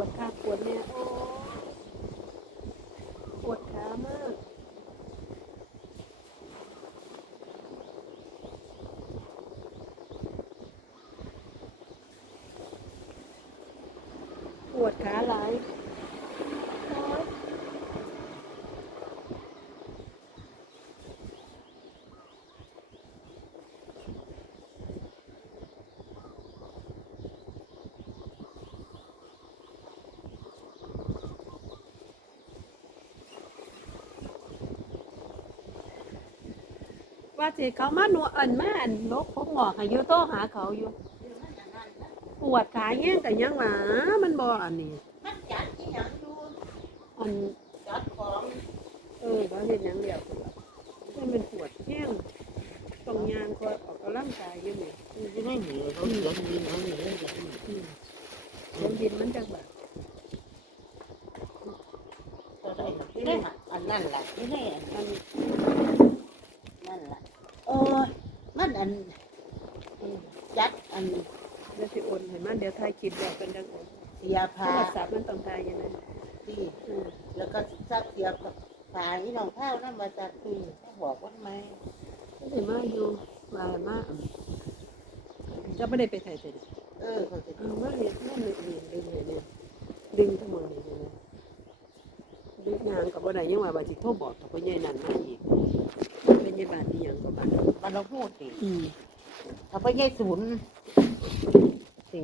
วดขาปวดเนี่ยโอ้ปวดขามากปวดขา ว่าสิเขามาหนวดอันมาอันลกพกหงอกให้อยู่โตหาเขาอยู่ ปวดขาแห้งก็ยังหว่ามันบ่อันนี้มันจัดอีหยังดูอันจัดของเออว่าเฮ็ดหยังเดียวมันเป็นปวดแห้งต้องยางคอยออกกำลังกายอยู่นี่ที่ไม่เหนียวเขาเขียนดินเขาเหนียวอย่างนี้อืมลมดินมันจักแบบก็ได้ที่ได้อันนั่นแหละที่ได้อันอันนั่นแหละเออ มันอันจัดอันเดี๋ยวสิโอนให้มันเดี๋ยวถ่ายคลิปแล้วเป็นจังโอนเสียโทผ้ารศัพท์มันต้องถ่ายอยังไงที่อืมแล้วก็ซักเสียผ้าที่น้องข้าวนั่นมาจากที่เขาบอกว่าไหมได้มาอยู่ว่ามาจะไม่ได้ไปถ่ายแต่เออเขาจะเอาว่าเห็นนั่นนี่นี่ดึงเลยเนี่ยดึงทั้งหมดนี่เลยดึงงานกับว่าใดยังว่าบาจิโทรบอกถ้าพ่อใหญ่นั่นมาอีกเป็น ยายบาทที่ยังก็บ้านมันเราพูดสิอืมถ้าไปแยกศูนย์สิ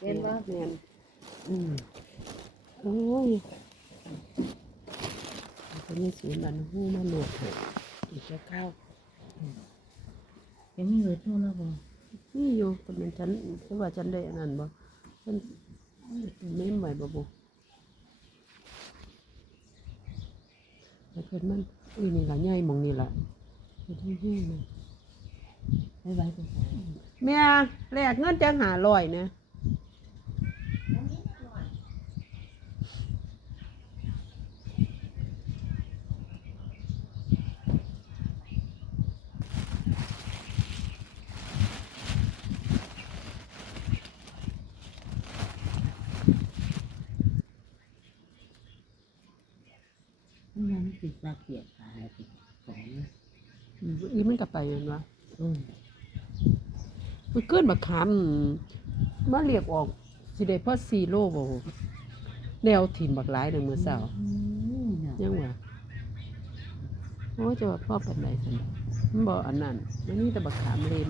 เห็นว่าแม่นอืมโอ้ยเป็นยายสูนบ้านหูมาหนวดให้อีกแค่ข้าวยังมีเบอร์โทรแล้วบ่นี่อยู่คนนั้นฉันเพราะว่าฉันได้อันนั้นบ่ฉันเม้มไว้บ่บุแต่เพิ่นมันอุ้ยนี่ล่ะใหญ่หมองนี่ล่ะ เฮ็ดให้แห้งเลยไม่ไหวก็แม่แลกเงินจังหาร้อยนะมันติดตาเกียดตายติดสอง อืมอีมันก็ไปแม่นวะอืมมันเกินบักขามมาเรียกออกสิได้พอ4โลบ่แนวถิ่มบักหลายหนึงมื้อเช้ายังว่าโอ้จะว่าพ่อเป็นไรสันมันบอกอันนั้นมันนี่แต่บักขามเลม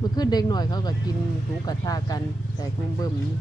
มันขึ้นเด็กหน่อยเขาก็กินหมูกระทากันแต่กุ้งเบิ่มนี่